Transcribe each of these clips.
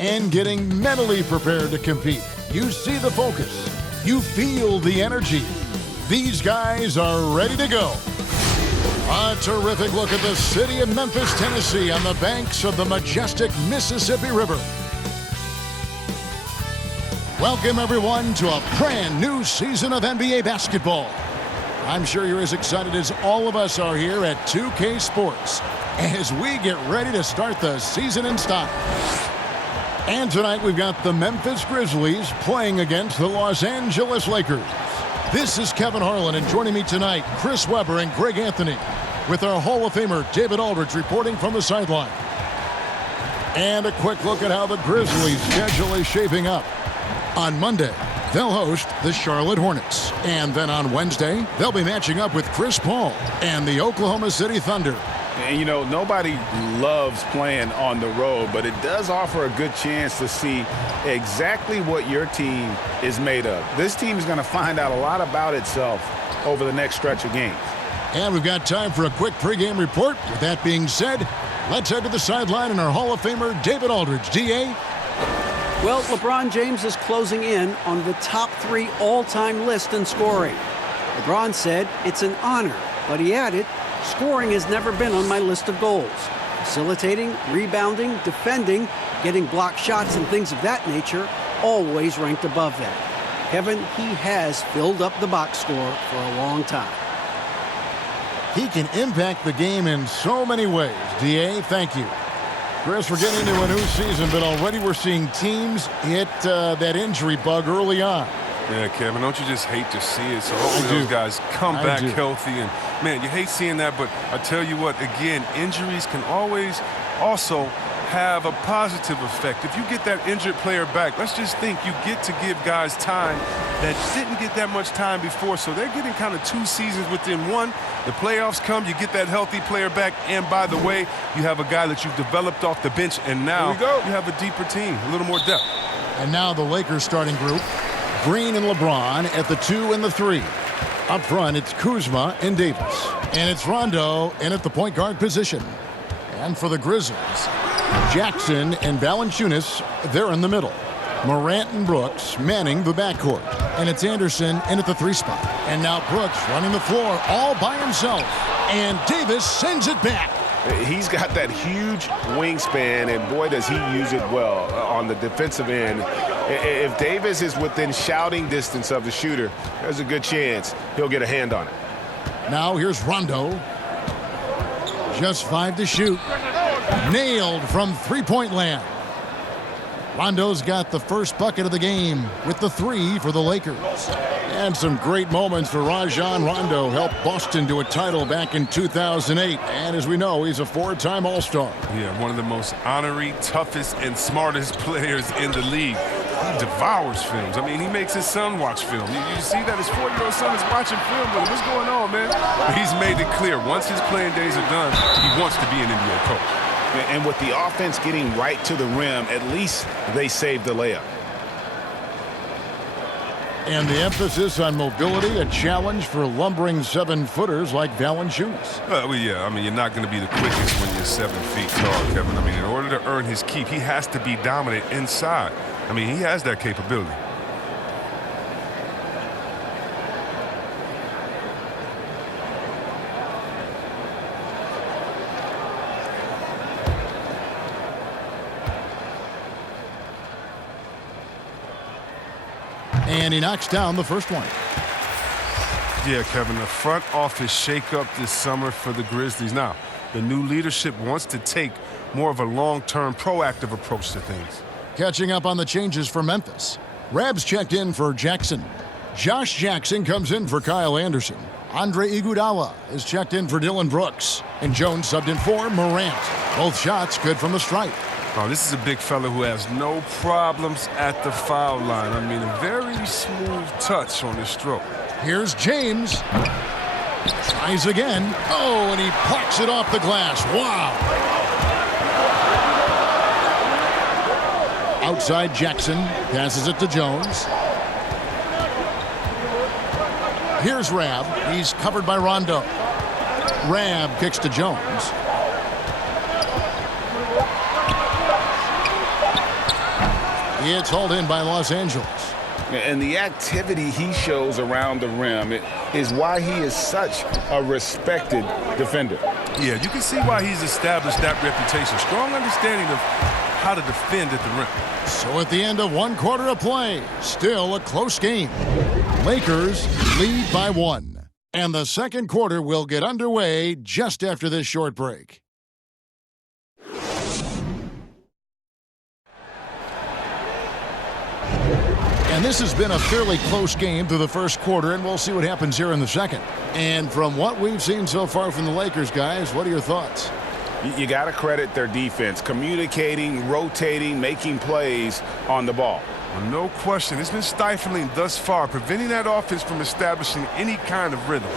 and getting mentally prepared to compete. You see the focus. You feel the energy. These guys are ready to go. A terrific look at the city of Memphis, Tennessee on the banks of the majestic Mississippi River. Welcome, everyone, to a brand new season of NBA basketball. I'm sure you're as excited as all of us are here at 2K Sports as we get ready to start the season in style. And tonight we've got the Memphis Grizzlies playing against the Los Angeles Lakers. This is Kevin Harlan, and joining me tonight, Chris Webber and Greg Anthony, with our Hall of Famer David Aldridge reporting from the sideline. And a quick look at how the Grizzlies' schedule is shaping up. On Monday, they'll host the Charlotte Hornets. And then on Wednesday, they'll be matching up with Chris Paul and the Oklahoma City Thunder. And, you know, nobody loves playing on the road, but it does offer a good chance to see exactly what your team is made of. This team is going to find out a lot about itself over the next stretch of games. And we've got time for a quick pregame report. With that being said, let's head to the sideline and our Hall of Famer, David Aldridge. D.A.? Well, LeBron James is closing in on the top 3 all-time list in scoring. LeBron said it's an honor, but he added, scoring has never been on my list of goals. Facilitating, rebounding, defending, getting blocked shots and things of that nature always ranked above that. Kevin, he has filled up the box score for a long time. He can impact the game in so many ways. D.A., thank you. Chris, we're getting into a new season, but already we're seeing teams hit that injury bug early on. Yeah, Kevin, don't you just hate to see it? So hopefully those guys come back healthy. And, man, you hate seeing that, but I tell you what, again, injuries can always also have a positive effect. If you get that injured player back, let's just think you get to give guys time that didn't get that much time before. So they're getting kind of 2 seasons within one. The playoffs come, you get that healthy player back. And by the way, you have a guy that you've developed off the bench, and now you have a deeper team, a little more depth. And now the Lakers starting group. Green and LeBron at the 2 and the 3. Up front, it's Kuzma and Davis. And it's Rondo in at the point guard position. And for the Grizzlies, Jackson and Valanciunas, they're in the middle. Morant and Brooks manning the backcourt. And it's Anderson in at the 3 spot. And now Brooks running the floor all by himself. And Davis sends it back. He's got that huge wingspan, and boy, does he use it well on the defensive end. If Davis is within shouting distance of the shooter, there's a good chance he'll get a hand on it. Now here's Rondo. Just 5 to shoot. Nailed from three-point land. Rondo's got the first bucket of the game with the 3 for the Lakers. And some great moments for Rajon Rondo. Helped Boston to a title back in 2008. And as we know, he's a 4-time All-Star. Yeah, one of the most honorary, toughest, and smartest players in the league. He devours films. I mean, he makes his son watch film. You see that his 4-year-old son is watching film with him. What's going on, man? He's made it clear. Once his playing days are done, he wants to be an NBA coach. And with the offense getting right to the rim, at least they saved the layup. And the emphasis on mobility, a challenge for lumbering 7-footers like Valanciunas. Well, yeah, I mean, you're not going to be the quickest when you're 7 feet tall, Kevin. I mean, in order to earn his keep, he has to be dominant inside. I mean, he has that capability. And he knocks down the first one. Yeah, Kevin, the front office shakeup this summer for the Grizzlies. Now, the new leadership wants to take more of a long-term, proactive approach to things. Catching up on the changes for Memphis. Rabs checked in for Jackson. Josh Jackson comes in for Kyle Anderson. Andre Iguodala is checked in for Dylan Brooks. And Jones subbed in for Morant. Both shots good from the stripe. Oh, this is a big fella who has no problems at the foul line. I mean, a very smooth touch on his stroke. Here's James. Tries again. Oh, and he plucks it off the glass. Wow. Outside Jackson. Passes it to Jones. Here's Rab. He's covered by Rondo. Rab kicks to Jones. It's hauled in by Los Angeles. And the activity he shows around the rim is why he is such a respected defender. Yeah, you can see why he's established that reputation. Strong understanding of how to defend at the rim. So at the end of 1 quarter of play, still a close game. Lakers lead by 1. And the second quarter will get underway just after this short break. And this has been a fairly close game through the first quarter, and we'll see what happens here in the second. And from what we've seen so far from the Lakers, guys, what are your thoughts? You got to credit their defense, communicating, rotating, making plays on the ball. Well, no question. It's been stifling thus far, preventing that offense from establishing any kind of rhythm.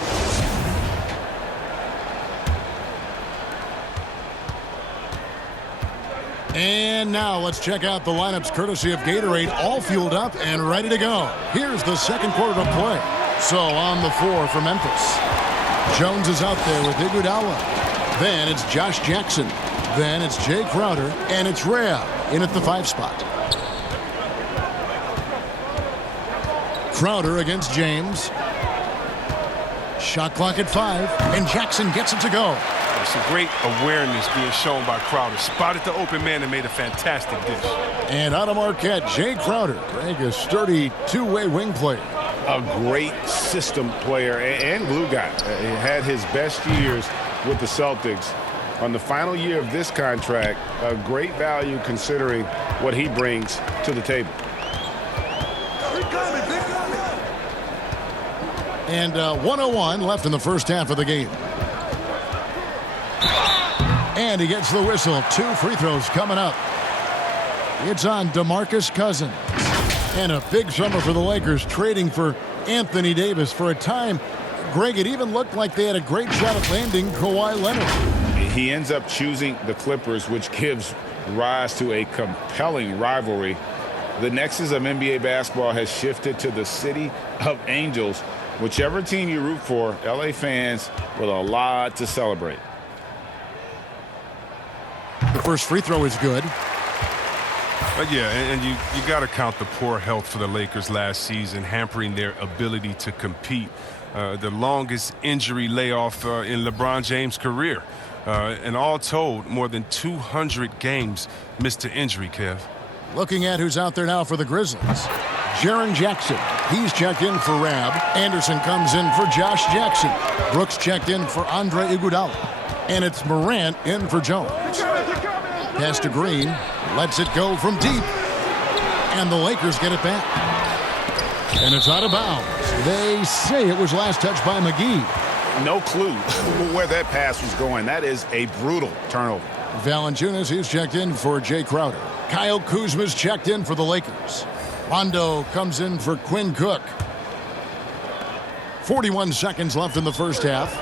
And now let's check out the lineups courtesy of Gatorade, all fueled up and ready to go. Here's the second quarter to play. So on the floor for Memphis, Jones is out there with Iguodala. Then it's Josh Jackson. Then it's Jay Crowder, and it's Rhea in at the 5 spot. Crowder against James. Shot clock at 5, and Jackson gets it to go. Some great awareness being shown by Crowder. Spotted the open man and made a fantastic dish. And out of Marquette, Jay Crowder, Greg, a sturdy two-way wing player. A great system player and glue guy. He had his best years with the Celtics. On the final year of this contract, a great value considering what he brings to the table. And 1:01 left in the first half of the game. And he gets the whistle. 2 free throws coming up. It's on DeMarcus Cousins. And a big summer for the Lakers, trading for Anthony Davis. For a time, Greg, it even looked like they had a great shot at landing Kawhi Leonard. He ends up choosing the Clippers, which gives rise to a compelling rivalry. The nexus of NBA basketball has shifted to the city of angels. Whichever team you root for, LA fans with a lot to celebrate. The first free throw is good. But yeah, and you got to count the poor health for the Lakers last season, hampering their ability to compete. The longest injury layoff in LeBron James' career. And all told, more than 200 games missed to injury, Kev. Looking at who's out there now for the Grizzlies. Jaren Jackson. He's checked in for Rab. Anderson comes in for Josh Jackson. Brooks checked in for Andre Iguodala. And it's Morant in for Jones. Pass to Green. Lets it go from deep. And the Lakers get it back. And it's out of bounds. They say it was last touched by McGee. No clue where that pass was going. That is a brutal turnover. Valanciunas, he's checked in for Jay Crowder. Kyle Kuzma's checked in for the Lakers. Rondo comes in for Quinn Cook. 41 seconds left in the first half.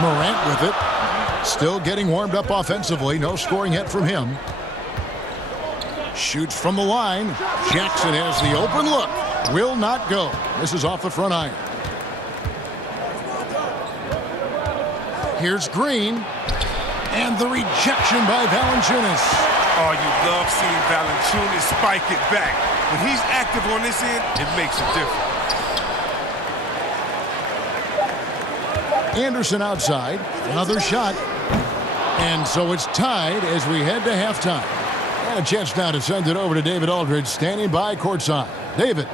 Morant with it. Still getting warmed up offensively. No scoring yet from him. Shoots from the line. Jackson has the open look. Will not go. This is off the front iron. Here's Green. And the rejection by Valanciunas. Oh, you love seeing Valanciunas spike it back. When he's active on this end, it makes a difference. Anderson outside. Another shot. And so it's tied as we head to halftime. And a chance now to send it over to David Aldridge, standing by courtside. David.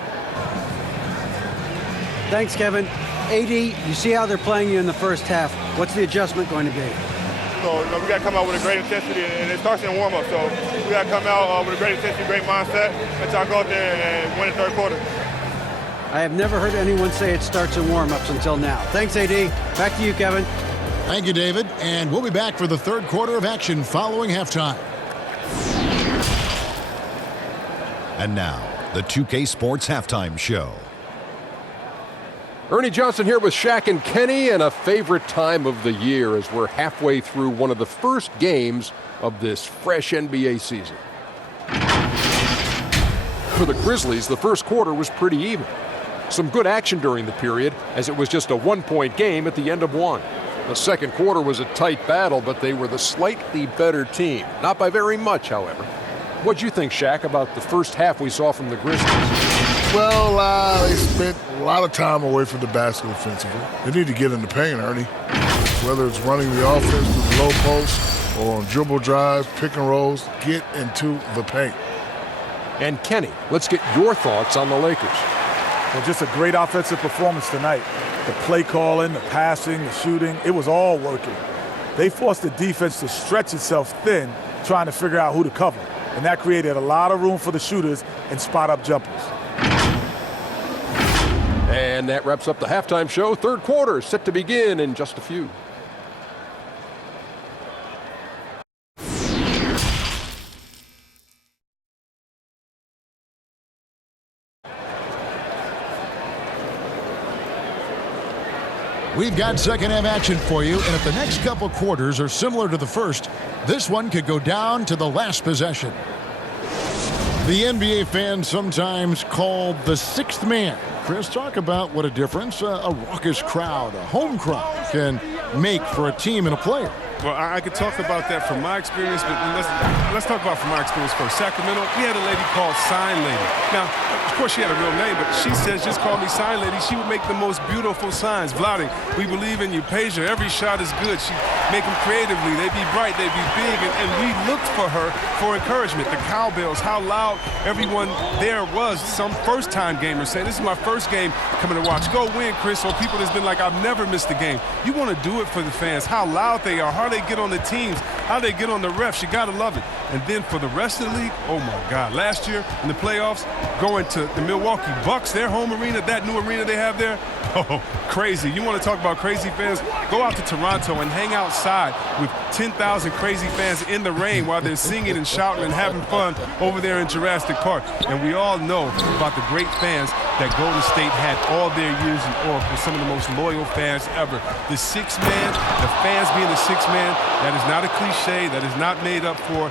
Thanks, Kevin. AD, you see how they're playing you in the first half. What's the adjustment going to be? So we got to come out with a great intensity, and it starts in warm-up. So we got to come out with a great intensity, great mindset, and try to go out there and win the third quarter. I have never heard anyone say it starts in warm-ups until now. Thanks, AD. Back to you, Kevin. Thank you, David. And we'll be back for the third quarter of action following halftime. And now, the 2K Sports Halftime Show. Ernie Johnson here with Shaq and Kenny, and a favorite time of the year as we're halfway through one of the first games of this fresh NBA season. For the Grizzlies, the first quarter was pretty even. Some good action during the period, as it was just a one-point game at the end of one. The second quarter was a tight battle, but they were the slightly better team. Not by very much, however. What'd you think, Shaq, about the first half we saw from the Grizzlies? Well, they spent a lot of time away from the basket offensively. They need to get in the paint, Ernie. Whether it's running the offense to the low post or on dribble drives, pick and rolls, get into the paint. And Kenny, let's get your thoughts on the Lakers. Well, just a great offensive performance tonight. The play calling, the passing, the shooting, it was all working. They forced the defense to stretch itself thin, trying to figure out who to cover. And that created a lot of room for the shooters and spot-up jumpers. And that wraps up the halftime show. Third quarter set to begin in just a few. We've got second half action for you, and if the next couple quarters are similar to the first, this one could go down to the last possession. The NBA fans sometimes called the sixth man. Chris, talk about what a difference a raucous crowd, a home crowd, can make for a team and a player. Well, I could talk about that from my experience, but let's talk about from my experience first. Sacramento, we had a lady called Sign Lady. Now, of course, she had a real name, but she says, just call me Sign Lady. She would make the most beautiful signs. Vladdy, we believe in you. Pager, every shot is good. She make them creatively. They be bright, they be big, and we looked for her for encouragement. The cowbells, how loud everyone there was. Some first-time gamers saying, this is my first game coming to watch. Go win, Chris, or people that's been like, I've never missed a game. You want to do it for the fans, how loud they are, how they get on the teams, how they get on the refs. You got to love it. And then for the rest of the league, oh, my God. Last year in the playoffs, going to the Milwaukee Bucks, their home arena, that new arena they have there, oh, crazy. You want to talk about crazy fans? Go out to Toronto and hang outside with 10,000 crazy fans in the rain while they're singing and shouting and having fun over there in Jurassic Park. And we all know about the great fans that Golden State had all their years in Oracle, some of the most loyal fans ever. The sixth man, the fans being the sixth man, that is not a cliche. That is not made up for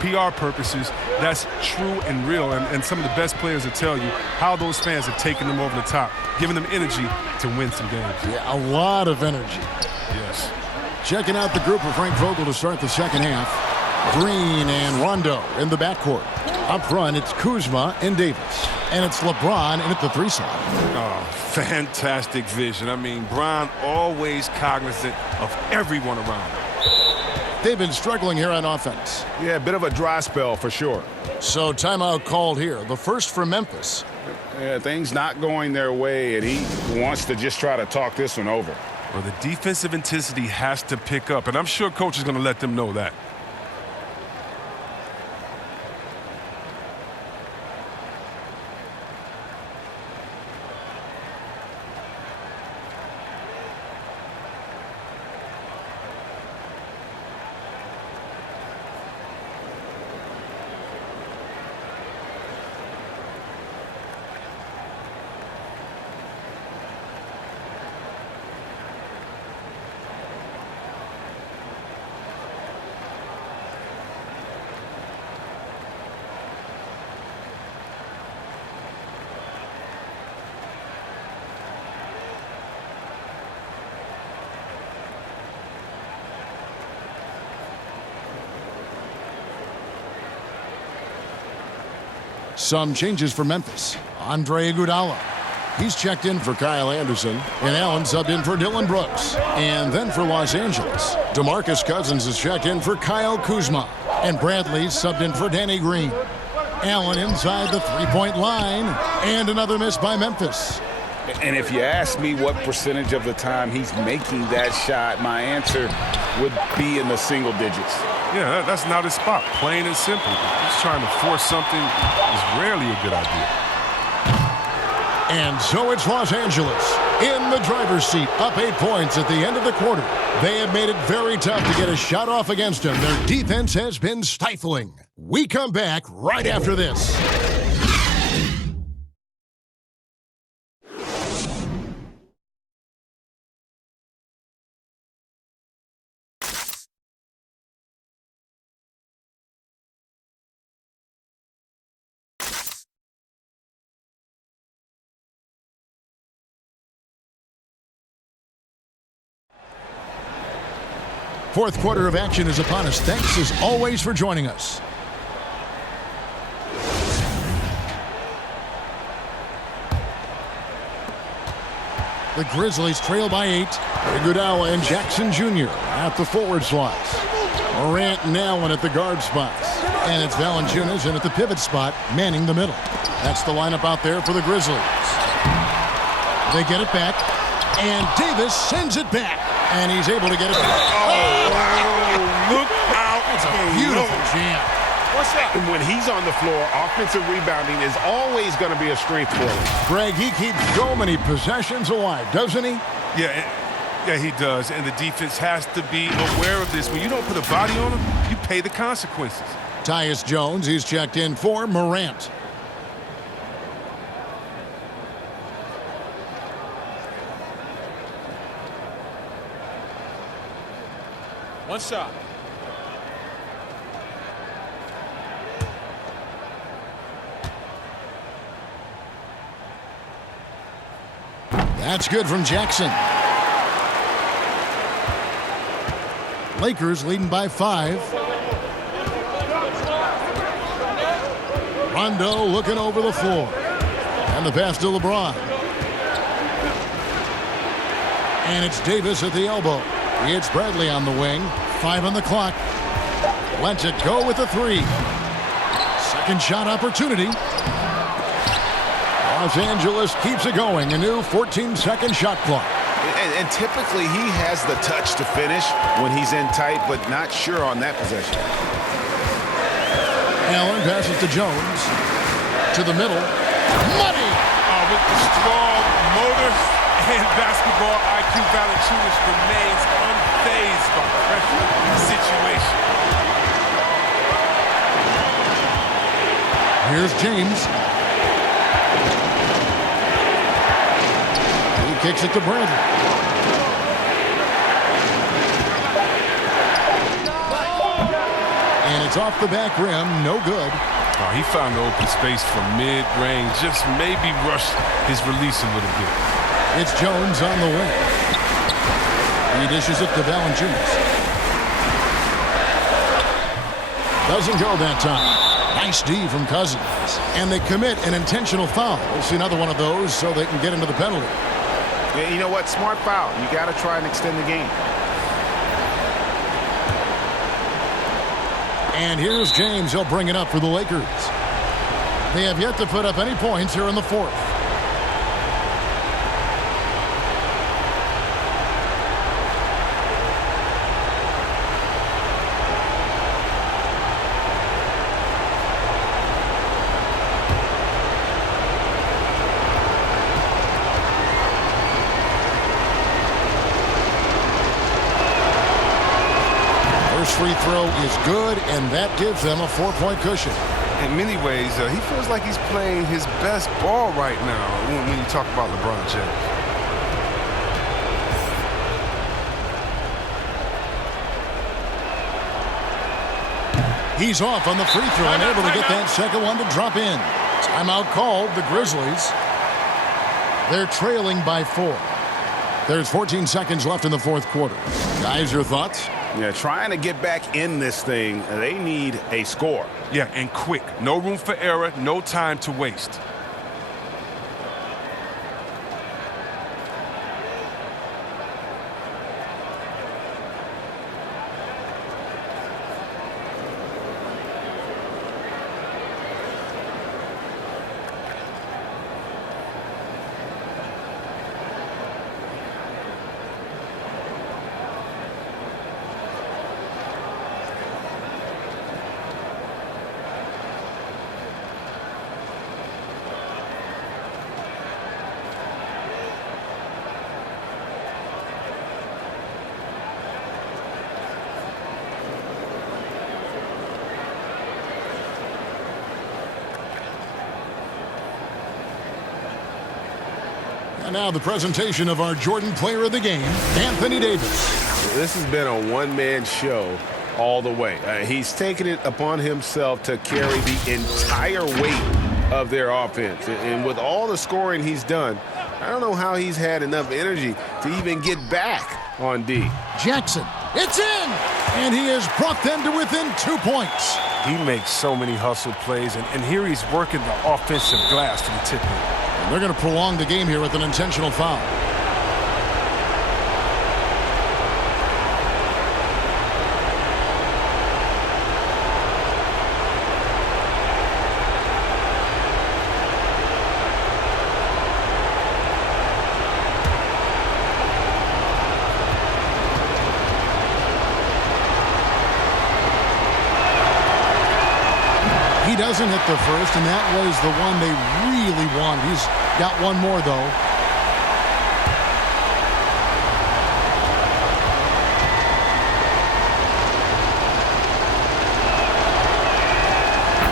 PR purposes. That's true and real. And some of the best players will tell you how those fans have taken them over the top, giving them energy to win some games. Yeah, a lot of energy. Yes. Checking out the group of Frank Vogel to start the second half. Green and Rondo in the backcourt. Up front, it's Kuzma and Davis. And it's LeBron in at the three slot. Oh, fantastic vision. I mean, Bron always cognizant of everyone around him. They've been struggling here on offense. Yeah, a bit of a dry spell for sure. So timeout called here. The first for Memphis. Yeah, things not going their way, and he wants to just try to talk this one over. Well, the defensive intensity has to pick up, and I'm sure coach is going to let them know that. Some changes for Memphis. Andre Iguodala. He's checked in for Kyle Anderson. And Allen subbed in for Dylan Brooks. And then for Los Angeles, DeMarcus Cousins is checked in for Kyle Kuzma. And Bradley subbed in for Danny Green. Allen inside the three-point line. And another miss by Memphis. And if you ask me what percentage of the time he's making that shot, my answer would be in the single digits. Yeah, that's not his spot, plain and simple. He's trying to force something is rarely a good idea. And so it's Los Angeles in the driver's seat, up 8 points at the end of the quarter. They have made it very tough to get a shot off against them. Their defense has been stifling. We come back right after this. Fourth quarter of action is upon us. Thanks as always for joining us. The Grizzlies trail by 8. Iguodala and Jackson Jr. at the forward slots. Morant and Allen at the guard spots. And it's Valanciunas in at the pivot spot, manning the middle. That's the lineup out there for the Grizzlies. They get it back. And Davis sends it back. And he's able to get it back. Oh, wow. Look out. That's a beautiful jam. What's that? And when he's on the floor, offensive rebounding is always going to be a strength for him. Greg, he keeps so many possessions alive, doesn't he? Yeah, he does. And the defense has to be aware of this. When you don't put a body on him, you pay the consequences. Tyus Jones, he's checked in for Morant. One shot. That's good from Jackson. Lakers leading by 5. Rondo looking over the floor. And the pass to LeBron. And it's Davis at the elbow. It's Bradley on the wing. 5 on the clock. Lets it go with the 3. Second shot opportunity. Los Angeles keeps it going. A new 14-second shot clock. And typically he has the touch to finish when he's in tight, but not sure on that possession. Allen passes to Jones. To the middle. Money! With the strong motor and basketball IQ, Valanciunas remains unfazed by pressure situation. Here's James. He kicks it to Bradley. And it's off the back rim. No good. Oh, he found the open space from mid-range. Just maybe rush his release a little bit. It's Jones on the wing. He dishes it to Valanciunas. Doesn't go that time. Nice D from Cousins. And they commit an intentional foul. We'll see another one of those so they can get into the penalty. Yeah, you know what? Smart foul. You got to try and extend the game. And here's James. He'll bring it up for the Lakers. They have yet to put up any points here in the fourth. First free throw is good, and that gives them a 4-point cushion. In many ways, he feels like he's playing his best ball right now when you talk about LeBron James. He's off on the free throw and able to get that second one to drop in. Timeout called. The Grizzlies. They're trailing by 4. There's 14 seconds left in the fourth quarter. Guys, your thoughts? Yeah, trying to get back in this thing, they need a score. Yeah, and quick. No room for error, no time to waste. And now the presentation of our Jordan Player of the Game, Anthony Davis. This has been a one-man show all the way. He's taken it upon himself to carry the entire weight of their offense. And with all the scoring he's done, I don't know how he's had enough energy to even get back on D. Jackson It's in! And he has brought them to within 2 points. He makes so many hustle plays, and here he's working the offensive glass to the tip in. And they're going to prolong the game here with an intentional foul. He doesn't hit the first, and that was the one they really wanted. He's got one more, though.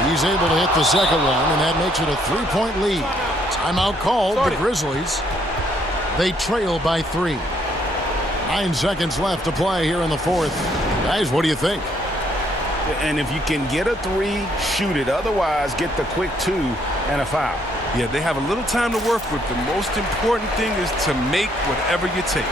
He's able to hit the second one, and that makes it a 3-point lead. Timeout called. The Grizzlies. They trail by 3. 9 seconds left to play here in the fourth. Guys, what do you think? And if you can get a 3, shoot it. Otherwise, get the quick 2 and a foul. Yeah, they have a little time to work with. The most important thing is to make whatever you take.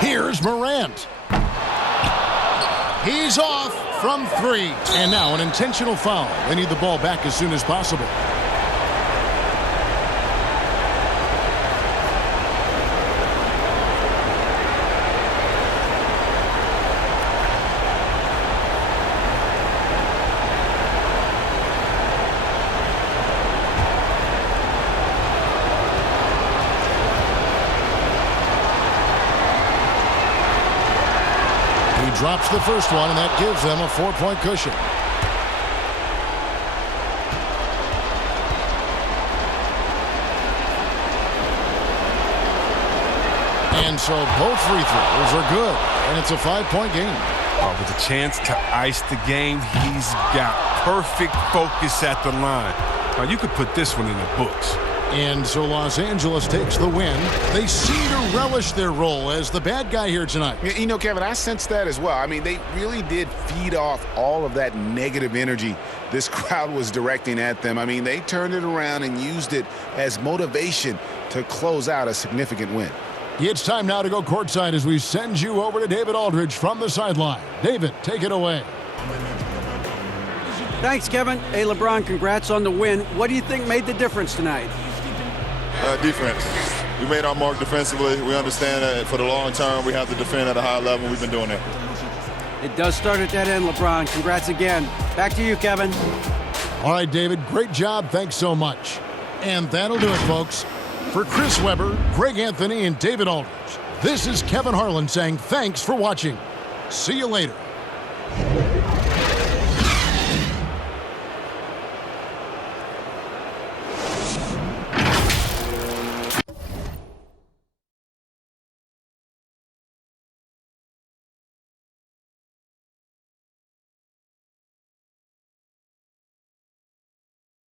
Here's Morant. He's off from 3. And now an intentional foul. They need the ball back as soon as possible. Drops the first one, and that gives them a 4-point cushion. And so both free throws are good, and it's a 5-point game. With a chance to ice the game, he's got perfect focus at the line. Now, you could put this one in the books. And so Los Angeles takes the win. They seem to relish their role as the bad guy here tonight. You know, Kevin, I sense that as well. I mean, they really did feed off all of that negative energy this crowd was directing at them. I mean, they turned it around and used it as motivation to close out a significant win. It's time now to go courtside as we send you over to David Aldridge from the sideline. David, take it away. Thanks, Kevin. Hey, LeBron, congrats on the win. What do you think made the difference tonight? Defense. We made our mark defensively. We understand that for the long term, we have to defend at a high level. We've been doing it. It does start at that end, LeBron. Congrats again. Back to you, Kevin. All right, David, great job. Thanks so much. And that'll do it, folks. For Chris Webber, Greg Anthony, and David Aldridge, this is Kevin Harlan saying thanks for watching. See you later.